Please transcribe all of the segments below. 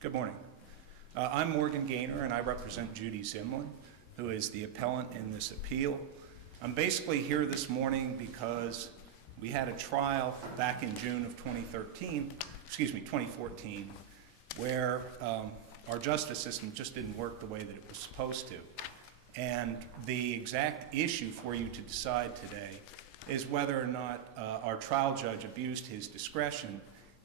Good morning. I'm Morgan Gaynor, and I represent Judith Zimlin, who is the appellant in this appeal. I'm basically here this morning because we had a trial back in June of 2014, where our justice system just didn't work the way that it was supposed to. And the exact issue for you to decide today is whether or not our trial judge abused his discretion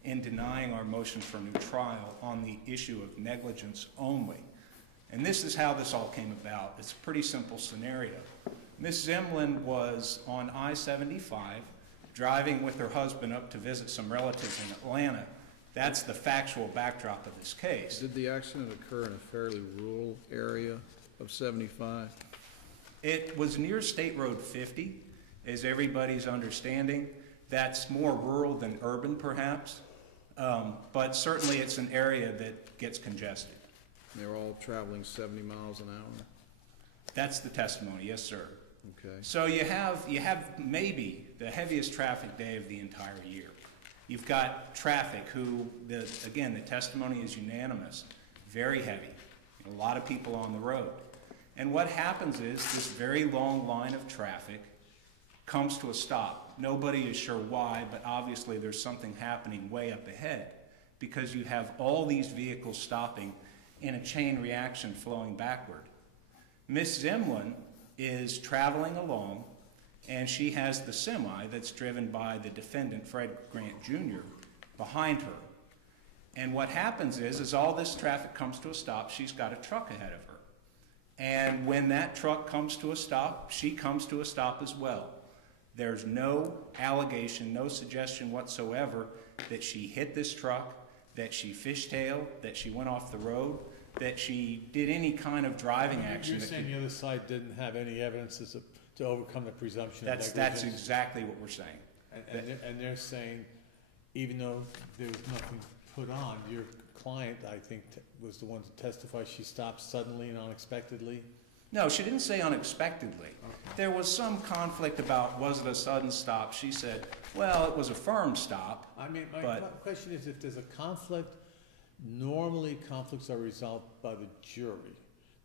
in denying our motion for a new trial on the issue of negligence only. And this is how this all came about. It's a pretty simple scenario. Ms. Zimlin was on I-75 driving with her husband up to visit some relatives in Atlanta. That's the factual backdrop of this case. Did the accident occur in a fairly rural area of 75? It was near State Road 50, is everybody's understanding. That's more rural than urban, perhaps. But certainly it's an area that gets congested. They were all traveling 70 miles an hour? That's the testimony, yes, sir. Okay. So you have maybe the heaviest traffic day of the entire year. You've got traffic again, the testimony is unanimous, very heavy, a lot of people on the road. And what happens is this very long line of traffic comes to a stop. Nobody is sure why, but obviously there's something happening way up ahead because you have all these vehicles stopping in a chain reaction flowing backward. Ms. Zimlin is traveling along, and she has the semi that's driven by the defendant, Fred Grant Jr., behind her. And what happens is all this traffic comes to a stop, she's got a truck ahead of her. And when that truck comes to a stop, she comes to a stop as well. There's no allegation, no suggestion whatsoever that she hit this truck, that she fishtailed, that she went off the road, that she did any kind of driving action. You're saying the other side didn't have any evidence to overcome the presumption of negligence? That's exactly what we're saying. And they're saying, even though there was nothing put on, your client, I think, was the one to testify she stopped suddenly and unexpectedly? No, she didn't say unexpectedly. Okay. There was some conflict about was it a sudden stop. She said, well, it was a firm stop. I mean, my question is, if there's a conflict, normally conflicts are resolved by the jury.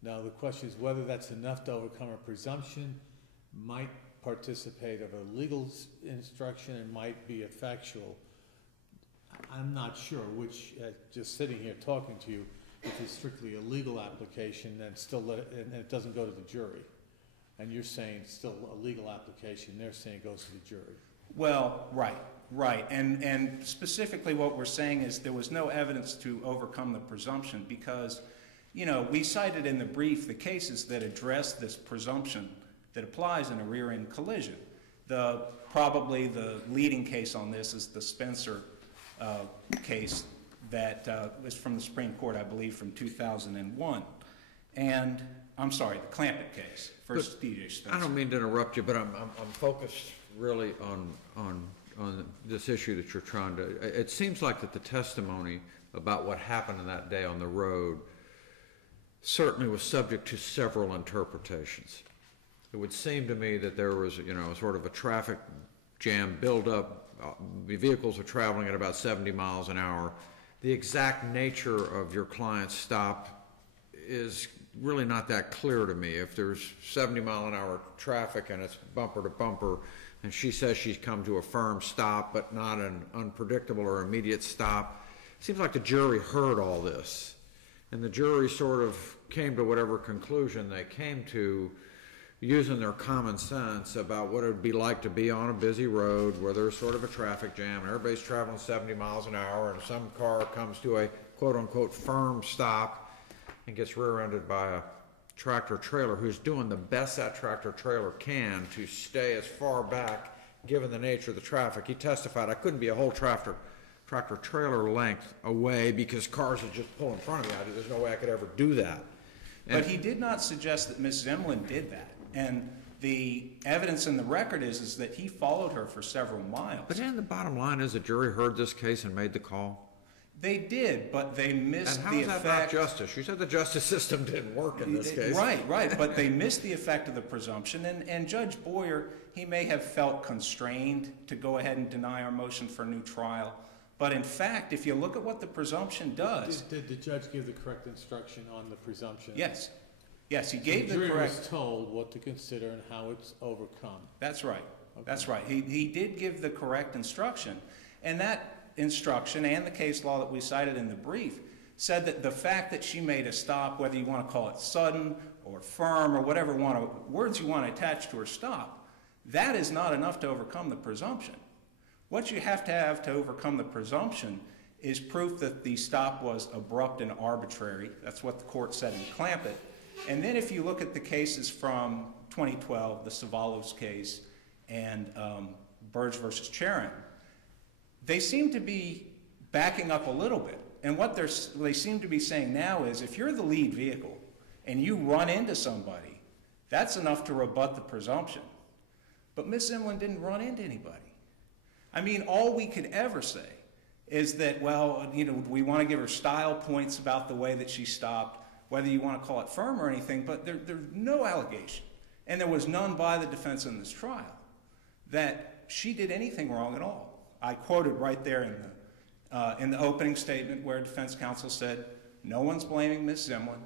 Now, the question is whether that's enough to overcome a presumption, might participate of a legal instruction, and might be a factual. I'm not sure which, just sitting here talking to you, if it's strictly a legal application and and it doesn't go to the jury. And you're saying it's still a legal application, they're saying it goes to the jury. Well, right. And specifically what we're saying is there was no evidence to overcome the presumption because, we cited in the brief the cases that address this presumption that applies in a rear-end collision. Probably the leading case on this is the Spencer case that was from the Supreme Court, I believe, from 2001. And, I'm sorry, the Clampett case, first D.J. Spencer. I don't mean to interrupt you, but I'm focused really on this issue that you're trying to. It seems like that the testimony about what happened in that day on the road certainly was subject to several interpretations. It would seem to me that there was, sort of a traffic jam buildup. The vehicles were traveling at about 70 miles an hour. The exact nature of your client's stop is really not that clear to me. If there's 70 mile an hour traffic and it's bumper to bumper, and she says she's come to a firm stop but not an unpredictable or immediate stop, it seems like the jury heard all this. And the jury sort of came to whatever conclusion they came to using their common sense about what it would be like to be on a busy road where there's sort of a traffic jam and everybody's traveling 70 miles an hour and some car comes to a quote-unquote firm stop and gets rear-ended by a tractor-trailer who's doing the best that tractor-trailer can to stay as far back given the nature of the traffic. He testified, I couldn't be a whole tractor-trailer length away because cars would just pull in front of me. There's no way I could ever do that. But he did not suggest that Ms. Zimlin did that. And the evidence in the record is that he followed her for several miles. But then the bottom line is the jury heard this case and made the call. They did, but they missed the effect. And how is that not justice? You said the justice system didn't work in this case. Right. But they missed the effect of the presumption. And Judge Boyer, he may have felt constrained to go ahead and deny our motion for a new trial. But in fact, if you look at what the presumption does... Did the judge give the correct instruction on the presumption? Yes. Yes, he gave the jury correct... was told what to consider and how it's overcome. That's right. Okay. That's right. He did give the correct instruction. And that instruction and the case law that we cited in the brief said that the fact that she made a stop, whether you want to call it sudden or firm or whatever words you want to attach to her stop, that is not enough to overcome the presumption. What you have to overcome the presumption is proof that the stop was abrupt and arbitrary. That's what the court said in Clampett. And then if you look at the cases from 2012, the Savalos case and Burge versus Charon, they seem to be backing up a little bit. And what they seem to be saying now is if you're the lead vehicle and you run into somebody, that's enough to rebut the presumption. But Ms. Zimlin didn't run into anybody. I mean, all we could ever say is that, well, you know, we want to give her style points about the way that she stopped, whether you want to call it firm or anything, but there's no allegation, and there was none by the defense in this trial, that she did anything wrong at all. I quoted right there in the opening statement where defense counsel said, no one's blaming Ms. Zimlin.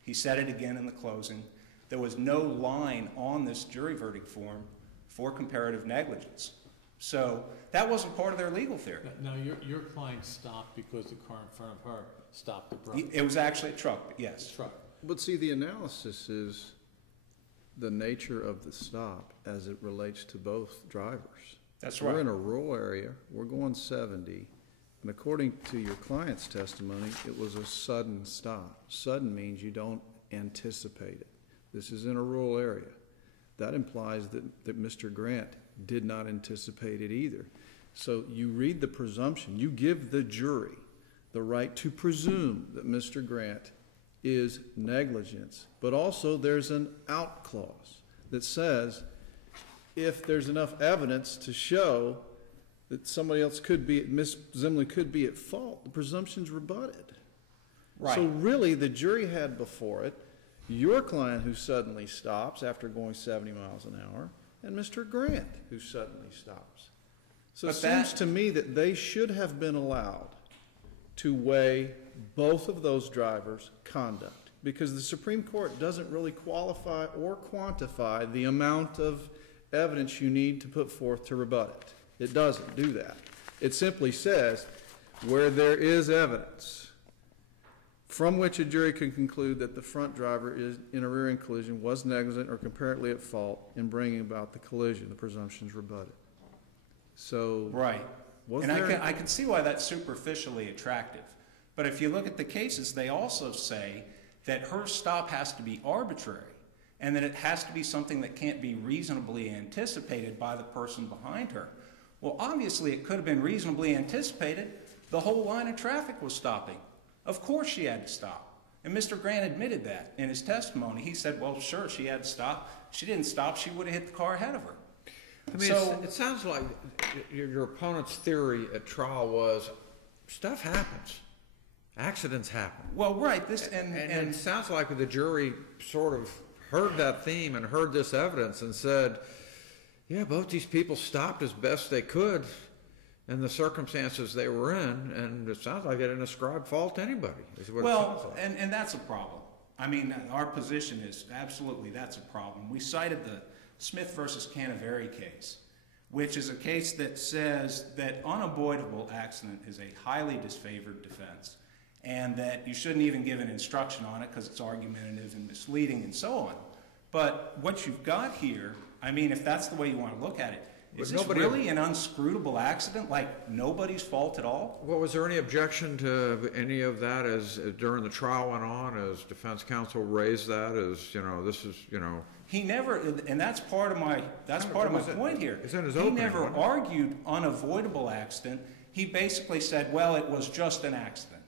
He said it again in the closing. There was no line on this jury verdict form for comparative negligence. So that wasn't part of their legal theory. Now, your client stopped because the car in front of her stopped abruptly. It was actually a truck, yes. Truck. But see, the analysis is the nature of the stop as it relates to both drivers. That's right. We're in a rural area, we're going 70, and according to your client's testimony, it was a sudden stop. Sudden means you don't anticipate it. This is in a rural area. That implies that Mr. Grant did not anticipate it either. So you read the presumption, you give the jury the right to presume that Mr. Grant is negligence, but also there's an out clause that says if there's enough evidence to show that somebody else could be, Ms. Zimlin could be at fault, the presumption's rebutted. Right. So really the jury had before it your client who suddenly stops after going 70 miles an hour and Mr. Grant who suddenly stops. So it seems to me that they should have been allowed to weigh both of those drivers' conduct because the Supreme Court doesn't really qualify or quantify the amount of evidence you need to put forth to rebut it. It doesn't do that. It simply says where there is evidence from which a jury can conclude that the front driver is in a rear-end collision was negligent or comparatively at fault in bringing about the collision, the presumption's rebutted. So right. And I can see why that's superficially attractive. But if you look at the cases, they also say that her stop has to be arbitrary and that it has to be something that can't be reasonably anticipated by the person behind her. Well, obviously it could have been reasonably anticipated. The whole line of traffic was stopping. Of course she had to stop. And Mr. Grant admitted that in his testimony. He said, well, sure, she had to stop. She didn't stop. She would have hit the car ahead of her. I mean, it sounds like your opponent's theory at trial was stuff happens. Accidents happen. Well, right. And it sounds like the jury sort of heard that theme and heard this evidence and said, yeah, both these people stopped as best they could in the circumstances they were in, and it sounds like they didn't ascribe fault to anybody. Is what it sounds like. And that's a problem. I mean, our position is absolutely that's a problem. We cited the Smith versus Canaveri case, which is a case that says that unavoidable accident is a highly disfavored defense and that you shouldn't even give an instruction on it because it's argumentative and misleading and so on. But what you've got here, I mean, if that's the way you want to look at it, is this really an unscrutable accident, like nobody's fault at all? Well, was there any objection to any of that as during the trial went on, as defense counsel raised that as, you know, this is, you know? He never, and that's part of my point here. He never argued unavoidable accident. He basically said, well, it was just an accident.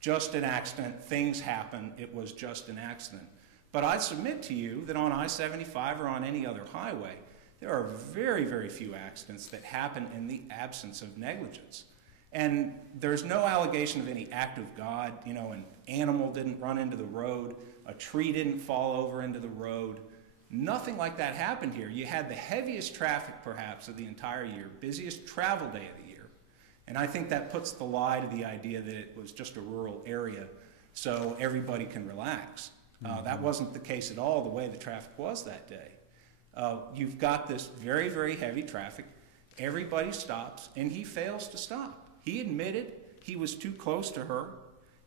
Just an accident. Things happen. It was just an accident. But I submit to you that on I-75 or on any other highway, there are very, very few accidents that happen in the absence of negligence. And there's no allegation of any act of God. You know, an animal didn't run into the road. A tree didn't fall over into the road. Nothing like that happened here. You had the heaviest traffic, perhaps, of the entire year, busiest travel day of the year. And I think that puts the lie to the idea that it was just a rural area so everybody can relax. That wasn't the case at all, the way the traffic was that day. You've got this very, very heavy traffic. Everybody stops, and he fails to stop. He admitted he was too close to her.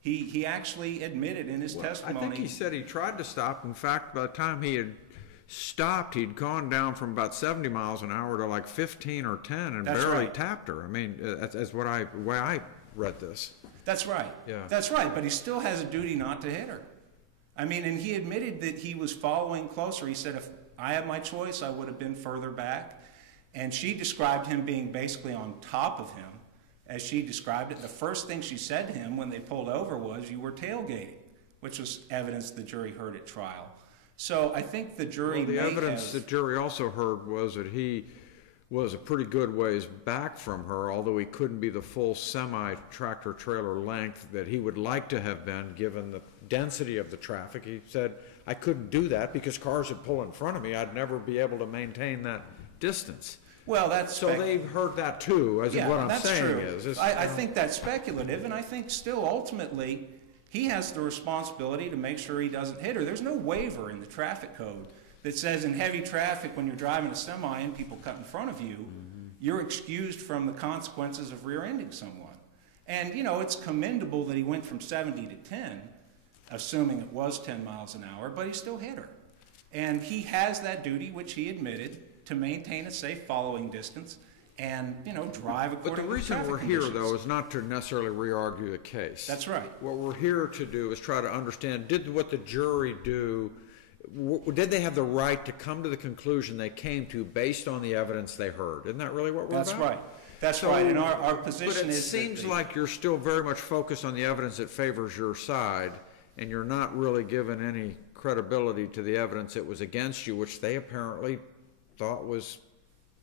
He actually admitted in his testimony. I think he said he tried to stop. In fact, by the time he had stopped, he'd gone down from about 70 miles an hour to like 15 or 10 and That's barely right. tapped her. I mean, that's the way I read this. That's right. Yeah. That's right, but he still has a duty not to hit her. I mean, and he admitted that he was following closer. He said, if I had my choice, I would have been further back. And she described him being basically on top of him, as she described it. The first thing she said to him when they pulled over was, you were tailgating, which was evidence the jury heard at trial. So I think the jury The evidence the jury also heard was that he was a pretty good ways back from her, although he couldn't be the full semi-tractor trailer length that he would like to have been given the density of the traffic. He said, I couldn't do that because cars would pull in front of me. I'd never be able to maintain that distance. Well, that's So they've heard that too, as what I'm that's saying true. is. I think that's speculative, and I think still ultimately he has the responsibility to make sure he doesn't hit her. There's no waiver in the traffic code that says in heavy traffic when you're driving a semi and people cut in front of you, you're excused from the consequences of rear-ending someone. And, you know, it's commendable that he went from 70 to 10, assuming it was 10 miles an hour, but he still hit her. And he has that duty, which he admitted, to maintain a safe following distance and, you know, drive according to But the reason traffic we're here, conditions. though, is not to necessarily re-argue the case. That's right. What we're here to do is try to understand, did what the jury do, did they have the right to come to the conclusion they came to based on the evidence they heard? Isn't that really what we're That's about? right. That's right. And our position But it is seems like you're still very much focused on the evidence that favors your side, and you're not really giving any credibility to the evidence that was against you, which they apparently thought was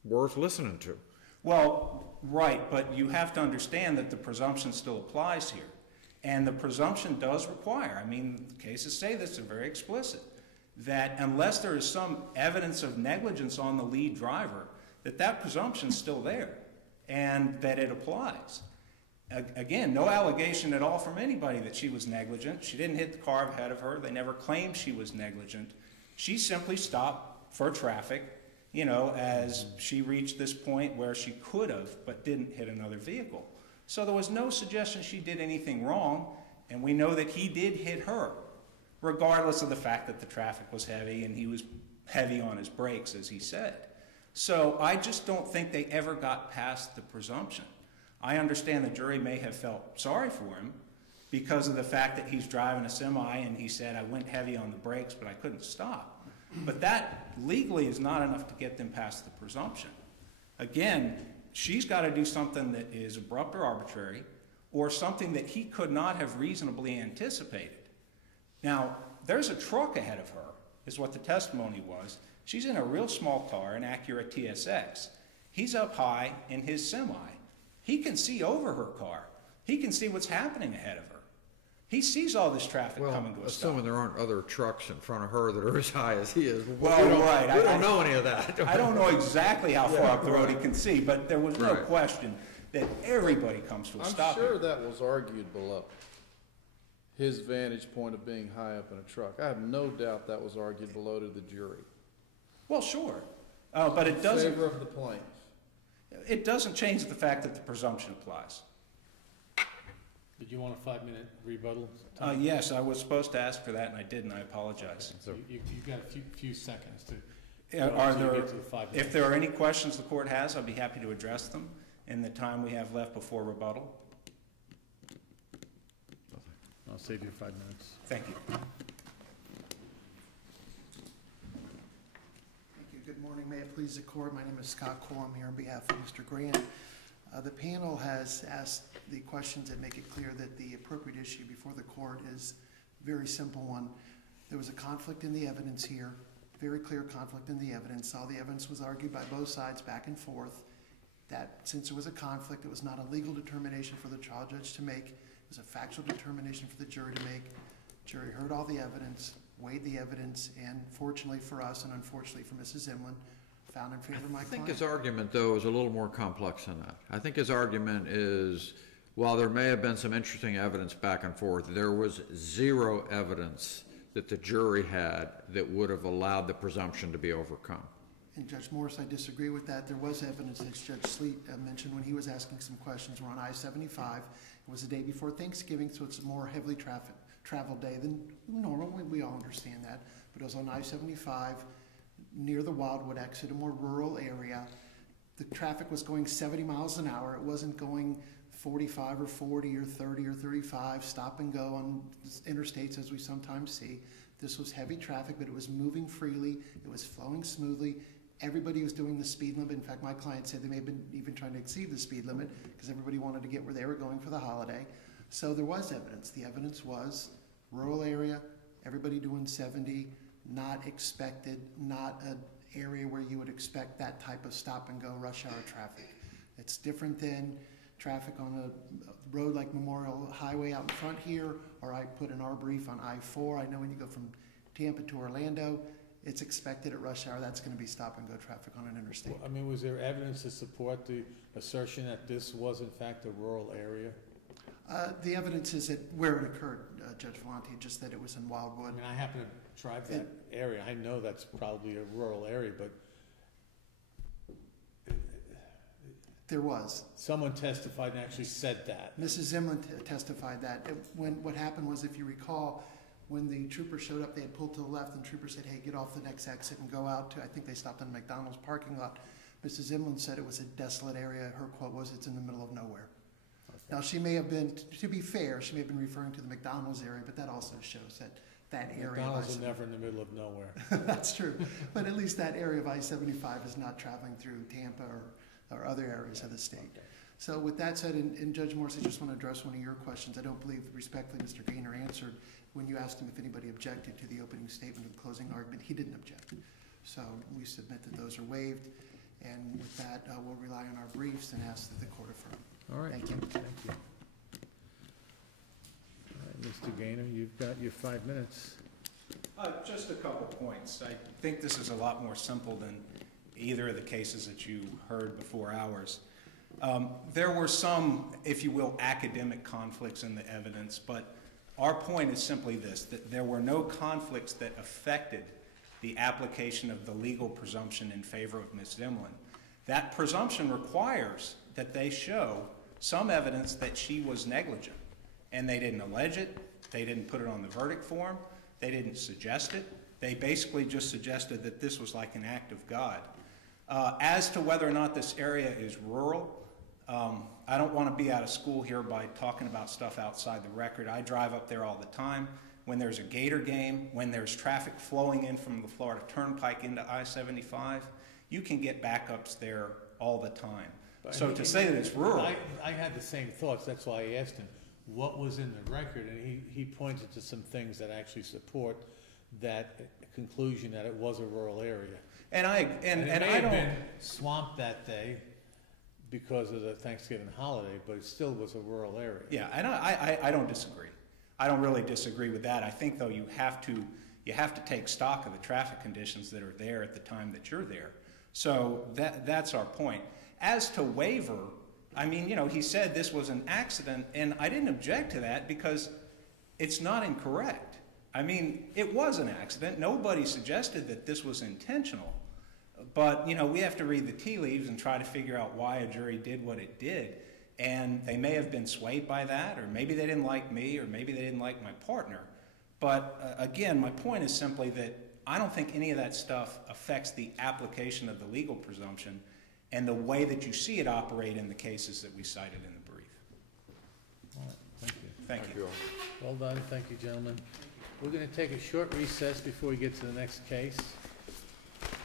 worth listening to. Well, right, but you have to understand that the presumption still applies here. And the presumption does require, I mean, cases say this, are very explicit, that unless there is some evidence of negligence on the lead driver, that presumption's still there and that it applies. Again, no allegation at all from anybody that she was negligent. She didn't hit the car ahead of her. They never claimed she was negligent. She simply stopped for traffic, you know, as she reached this point where she could have but didn't hit another vehicle. So there was no suggestion she did anything wrong, and we know that he did hit her, regardless of the fact that the traffic was heavy and he was heavy on his brakes, as he said. So I just don't think they ever got past the presumption. I understand the jury may have felt sorry for him because of the fact that he's driving a semi and he said, I went heavy on the brakes, but I couldn't stop. But that legally is not enough to get them past the presumption. Again, she's got to do something that is abrupt or arbitrary or something that he could not have reasonably anticipated. Now, there's a truck ahead of her, is what the testimony was. She's in a real small car, an Acura TSX. He's up high in his semi. He can see over her car. He can see what's happening ahead of her. He sees all this traffic coming to a stop. Assuming there aren't other trucks in front of her that are as high as he is. Well, right. We don't know any of that. I don't know exactly how far up the road he can see, but there was no question that everybody comes to a stop. I'm sure that was argued below. His vantage point of being high up in a truck. I have no doubt that was argued below to the jury. Well, sure. But it doesn't. In favor of the plaintiff. It doesn't change the fact that the presumption applies. Did you want a 5-minute rebuttal? Yes, I was supposed to ask for that, and I didn't. I apologize. You've got a few seconds to If get to the 5 minutes. there are any questions the court has, I'd be happy to address them in the time we have left before rebuttal. I'll save you 5 minutes. Thank you. Thank you. Good morning. May it please the court. My name is Scott Cole. I'm here on behalf of Mr. Grant. The panel has asked the questions that make it clear that the appropriate issue before the court is a very simple one. There was a conflict in the evidence here, very clear conflict in the evidence. All the evidence was argued by both sides back and forth that since there was a conflict, it was not a legal determination for the trial judge to make. It was a factual determination for the jury to make. The jury heard all the evidence, weighed the evidence, and fortunately for us and unfortunately for Mrs. Zimlin, found in favor of my I client. think his argument, though, is a little more complex than that. I think his argument is, while there may have been some interesting evidence back and forth, there was zero evidence that the jury had that would have allowed the presumption to be overcome. And Judge Morris, I disagree with that. There was evidence, as Judge Sleet mentioned when he was asking some questions. We're on I-75. It was the day before Thanksgiving, so it's a more heavily traveled day than normal. We all understand that. But it was on I-75 near the Wildwood exit, a more rural area. The traffic was going 70 miles an hour. It wasn't going 45 or 40 or 30 or 35, stop and go on interstates as we sometimes see. This was heavy traffic, but it was moving freely. It was flowing smoothly. Everybody was doing the speed limit. In fact, my client said they may have been even trying to exceed the speed limit because everybody wanted to get where they were going for the holiday. So there was evidence. The evidence was rural area, everybody doing 70, not expected, not an area where you would expect that type of stop and go rush hour traffic. It's different than traffic on a road like Memorial Highway out in front here, or I put in our brief on I-4. I know when you go from Tampa to Orlando, it's expected at rush hour that's going to be stop and go traffic on an interstate. Well, I mean, was there evidence to support the assertion that this was in fact a rural area? The evidence is that where it occurred, Judge Vellante, just that it was in Wildwood. I mean, I happen to drive that area. I know that's probably a rural area, but There was. someone testified and actually said that. Mrs. Zimlin testified that. What happened was, if you recall, when the trooper showed up, they had pulled to the left, and the trooper said, hey, get off the next exit and go out to, I think they stopped in McDonald's parking lot. Mrs. Zimlin said it was a desolate area. Her quote was, it's in the middle of nowhere. Now, she may have been, to be fair, she may have been referring to the McDonald's area, but that also shows that area. McDonald's are never in the middle of nowhere. That's true. But at least that area of I-75 is not traveling through Tampa or other areas of the state. So with that said, and Judge Morris, I just want to address one of your questions. I don't believe respectfully Mr. Gaynor answered when you asked him if anybody objected to the opening statement and closing argument. He didn't object. So we submit that those are waived. And with that, we'll rely on our briefs and ask that the court affirm. All right. Thank you. Thank you. All right, Mr. Gaynor, you've got your 5 minutes. Just a couple points. I think this is a lot more simple than either of the cases that you heard before ours. There were some, if you will, academic conflicts in the evidence, but our point is simply this, that there were no conflicts that affected the application of the legal presumption in favor of Ms. Zimlin. That presumption requires that they show some evidence that she was negligent, and they didn't allege it, they didn't put it on the verdict form, they didn't suggest it, they basically just suggested that this was like an act of God. As to whether or not this area is rural, I don't want to be out of school here by talking about stuff outside the record. I drive up there all the time. When there's a Gator game, when there's traffic flowing in from the Florida Turnpike into I-75, you can get backups there all the time. So to say that it's rural. I had the same thoughts. That's why I asked him what was in the record, and he pointed to some things that actually support that conclusion that it was a rural area. And it may have been swamped that day because of the Thanksgiving holiday, but it still was a rural area. Yeah, and I don't disagree. I don't really disagree with that. I think, though, you have to take stock of the traffic conditions that are there at the time that you're there. So that's our point. As to waiver, I mean, he said this was an accident, and I didn't object to that because it's not incorrect. I mean, it was an accident. Nobody suggested that this was intentional. But, we have to read the tea leaves and try to figure out why a jury did what it did. And they may have been swayed by that, or maybe they didn't like me, or maybe they didn't like my partner. But, again, my point is simply that I don't think any of that stuff affects the application of the legal presumption and the way that you see it operate in the cases that we cited in the brief. All right, thank you. Thank you. Well done. Thank you, gentlemen. We're going to take a short recess before we get to the next case,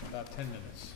about 10 minutes.